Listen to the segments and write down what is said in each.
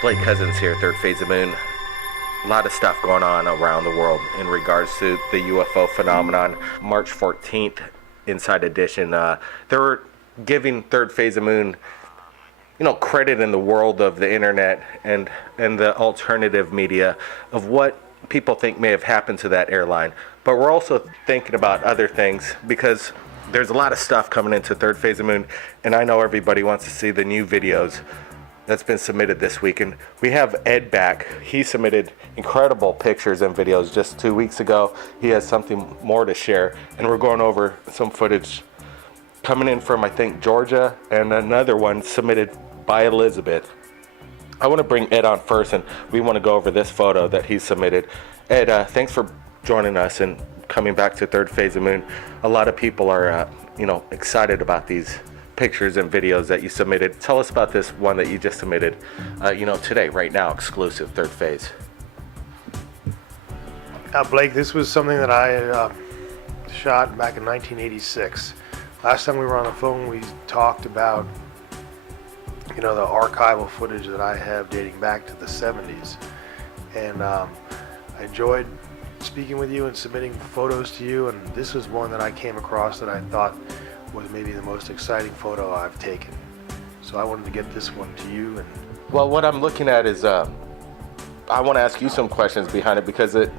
Blake Cousins here, Third Phase of Moon. A lot of stuff going on around the world in regards to the UFO phenomenon. March 14th, Inside Edition, they're giving Third Phase of Moon, credit in the world of the internet and the alternative media of what people think may have happened to that airline. But we're also thinking about other things because there's a lot of stuff coming into Third Phase of Moon, and I know everybody wants to see the new videos that's been submitted this week. And we have Ed back. He submitted incredible pictures and videos just 2 weeks ago. He has something more to share, and we're going over some footage coming in from, I think, Georgia, and another one submitted by Elizabeth. I want to bring Ed on first, and we want to go over this photo that he submitted. Ed, thanks for joining us and coming back to Third Phase of Moon. A lot of people are, excited about these pictures and videos that you submitted. Tell us about this one that you just submitted, today, right now, exclusive Third Phase. Blake, this was something that I shot back in 1986. Last time we were on the phone, we talked about, the archival footage that I have dating back to the 70s. And I enjoyed speaking with you and submitting photos to you, and this was one that I came across that I thought was maybe the most exciting photo I've taken. So I wanted to get this one to you. And well, what I'm looking at is, I want to ask you some questions behind it because it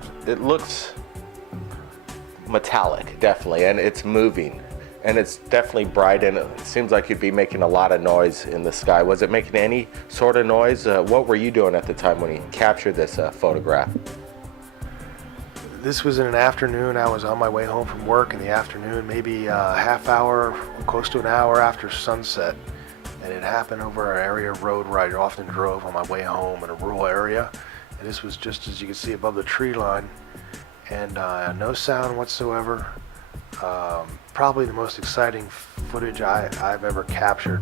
looks metallic, definitely, and it's moving, and it's definitely bright, and it seems like you'd be making a lot of noise in the sky. Was it making any sort of noise? What were you doing at the time when you captured this photograph? This was in an afternoon. I was on my way home from work in the afternoon, maybe a half hour, close to an hour after sunset. And it happened over an area of road where I often drove on my way home in a rural area. And this was just as you can see above the tree line. And no sound whatsoever. Probably the most exciting footage I've ever captured.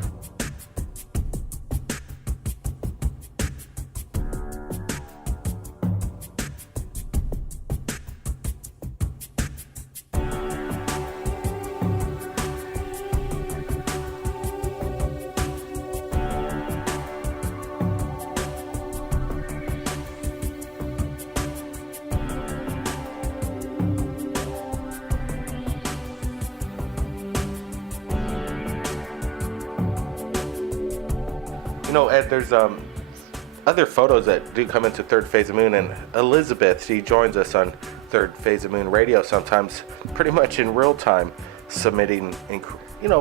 Ed, there's other photos that do come into Third Phase of Moon, and Elizabeth, she joins us on Third Phase of Moon radio sometimes, pretty much in real time, submitting,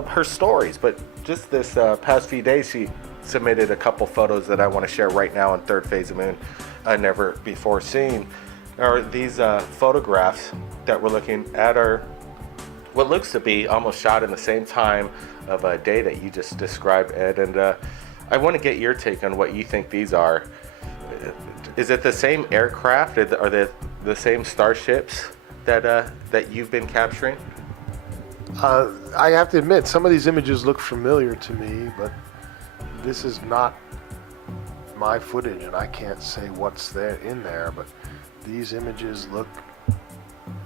her stories. But just this past few days, she submitted a couple photos that I want to share right now on Third Phase of Moon, never before seen. Are these photographs that we're looking at are what looks to be almost shot in the same time of a day that you just described, Ed, and I want to get your take on what you think these are. Is it the same aircraft? Are they the same starships that you've been capturing? I have to admit, some of these images look familiar to me, but this is not my footage, and I can't say what's there in there. But these images look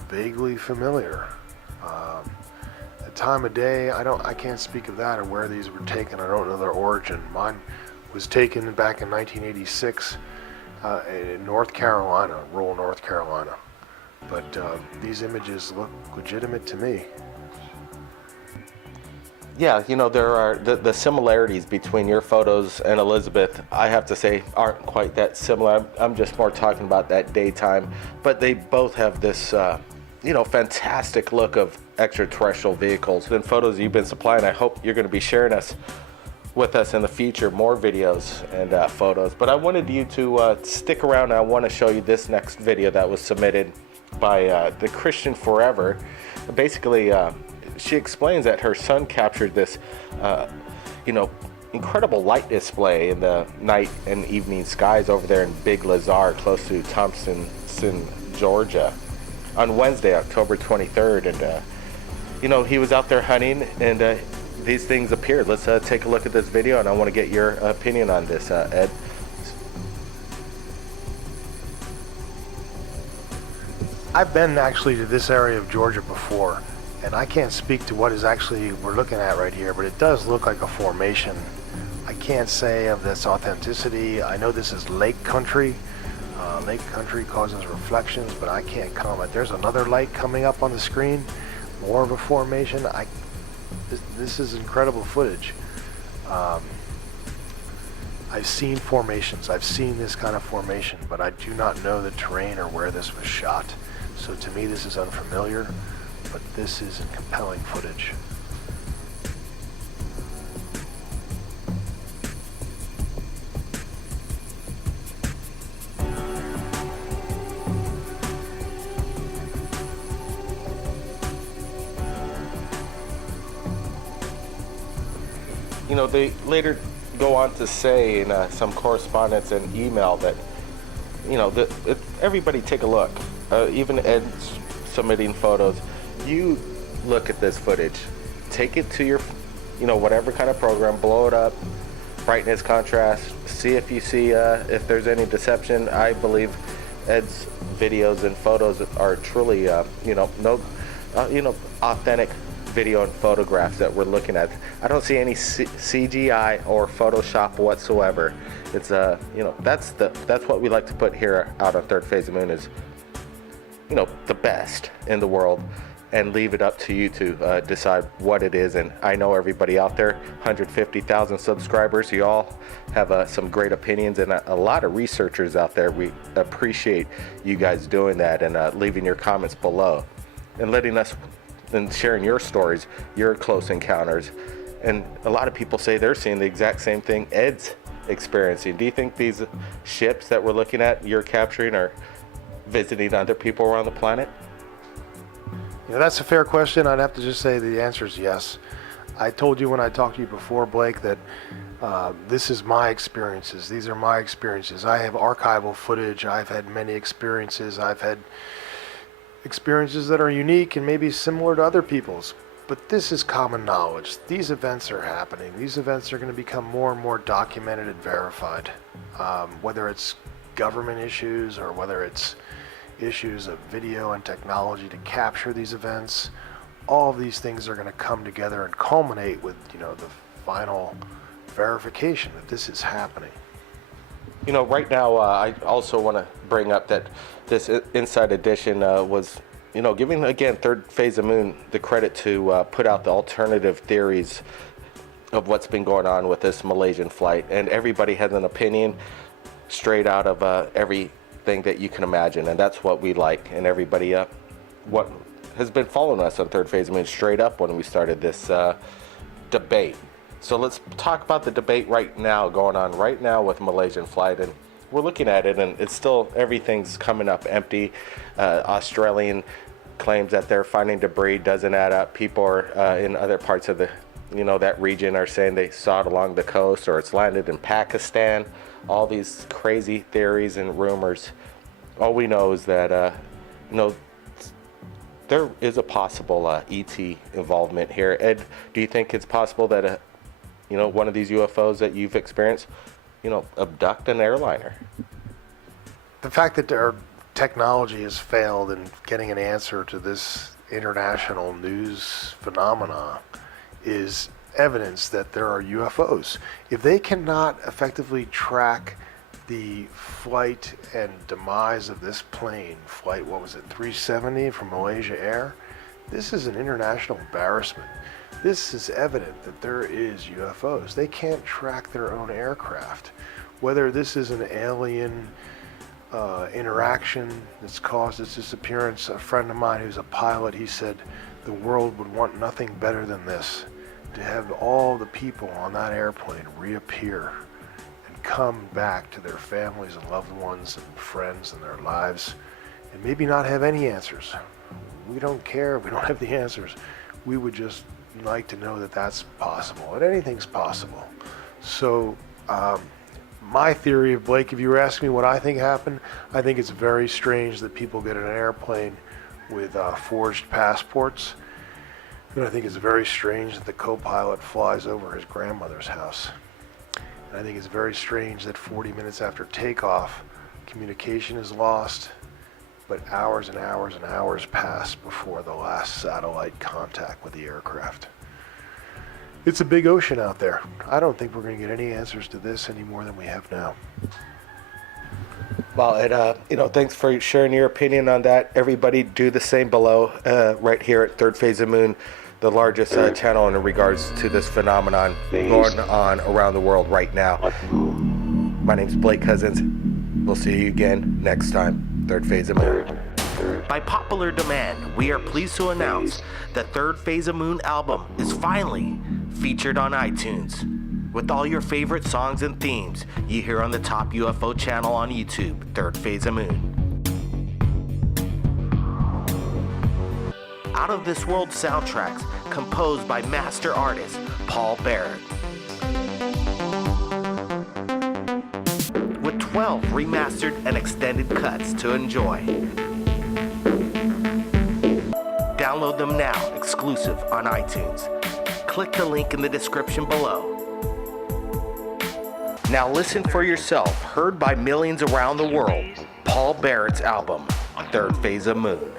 vaguely familiar. Time of day, I can't speak of that or where these were taken. I don't know their origin. Mine was taken back in 1986 in North Carolina, rural North Carolina. But these images look legitimate to me. Yeah, there are the similarities between your photos and Elizabeth, I have to say, aren't quite that similar. I'm just more talking about that daytime, but they both have this fantastic look of extraterrestrial vehicles. And photos you've been supplying, I hope you're going to be sharing with us in the future, more videos and photos. But I wanted you to stick around. I want to show you this next video that was submitted by the Christian Forever. Basically, she explains that her son captured this, incredible light display in the night and evening skies over there in Big Lazar, close to Thompson, Georgia, on Wednesday, October 23rd. And he was out there hunting, and these things appeared. Let's take a look at this video, and I want to get your opinion on this, Ed. I've been actually to this area of Georgia before, And I can't speak to what is actually we're looking at right here, but it does look like a formation. I can't say of this authenticity. I know this is lake country. Lake country causes reflections, but I can't comment. There's another light coming up on the screen, more of a formation. This is incredible footage. I've seen formations. I've seen this kind of formation, but I do not know the terrain or where this was shot. So to me, this is unfamiliar, but this is compelling footage. You know, they later go on to say in some correspondence and email that, you know, everybody take a look. Even Ed's submitting photos. You look at this footage, take it to your, you know, whatever kind of program, blow it up, brightness, contrast, see if you see if there's any deception. I believe Ed's videos and photos are truly, you know, authentic video and photographs that we're looking at. I don't see any CGI or Photoshop whatsoever. It's you know, that's what we like to put here out on Third Phase of the Moon is, you know, the best in the world, and leave it up to you to decide what it is. And I know everybody out there, 150,000 subscribers, you all have some great opinions, and a lot of researchers out there. We appreciate you guys doing that and leaving your comments below and letting us and sharing your stories, your close encounters. And a lot of people say they're seeing the exact same thing Ed's experiencing. Do you think these ships that we're looking at, you're capturing, are visiting other people around the planet? You know, that's a fair question. I'd have to just say the answer is yes. I told you when I talked to you before, Blake, that this is my experiences. These are my experiences. I have archival footage. I've had many experiences. I've had experiences that are unique and maybe similar to other people's. But this is common knowledge. These events are happening. These events are going to become more and more documented and verified. Whether it's government issues or whether it's issues of video and technology to capture these events, all of these things are going to come together and culminate with, you know, the final verification that this is happening. You know, right now, I also want to bring up that this Inside Edition was, you know, giving, again, Third Phase of Moon the credit to put out the alternative theories of what's been going on with this Malaysian flight. And everybody has an opinion straight out of everything that you can imagine. And that's what we like. And everybody what has been following us on Third Phase of Moon straight up when we started this debate. So let's talk about the debate right now, going on right now with Malaysian flight. And we're looking at it, and it's still, everything's coming up empty. Australian claims that they're finding debris, doesn't add up. People are in other parts of the, you know, that region are saying they saw it along the coast, or it's landed in Pakistan. All these crazy theories and rumors. All we know is that, you know, there is a possible ET involvement here. Ed, do you think it's possible that you know, one of these UFOs that you've experienced, you know, abduct an airliner? The fact that our technology has failed in getting an answer to this international news phenomena is evidence that there are UFOs. If they cannot effectively track the flight and demise of this plane, flight, what was it, 370 from Malaysia Air, this is an international embarrassment. This is evident that there is UFOs. They can't track their own aircraft. Whether this is an alien interaction that's caused its disappearance, a friend of mine who's a pilot, he said the world would want nothing better than this, to have all the people on that airplane reappear and come back to their families and loved ones and friends and their lives, and maybe not have any answers. We don't care if we don't have the answers. We would just like to know that that's possible, and anything's possible. So my theory of, Blake, if you were asking me what I think happened, I think it's very strange that people get in an airplane with forged passports, and I think it's very strange that the co-pilot flies over his grandmother's house. And I think it's very strange that 40 minutes after takeoff, communication is lost, but hours and hours and hours passed before the last satellite contact with the aircraft. It's a big ocean out there. I don't think we're going to get any answers to this any more than we have now. Well, and thanks for sharing your opinion on that. Everybody do the same below, right here at Third Phase of Moon, the largest channel in regards to this phenomenon going on around the world right now. My name's Blake Cousins. We'll see you again next time. Third Phase of Moon. By popular demand, we are pleased to announce the Third Phase of Moon album is finally featured on iTunes, with all your favorite songs and themes you hear on the top UFO channel on YouTube, Third Phase of Moon. Out of This World soundtracks composed by master artist Paul Barrett, with 12 remastered and extended cuts to enjoy. Download them now, exclusive on iTunes. Click the link in the description below. Now listen for yourself, heard by millions around the world, Paul Barrett's album, Third Phase of Moon.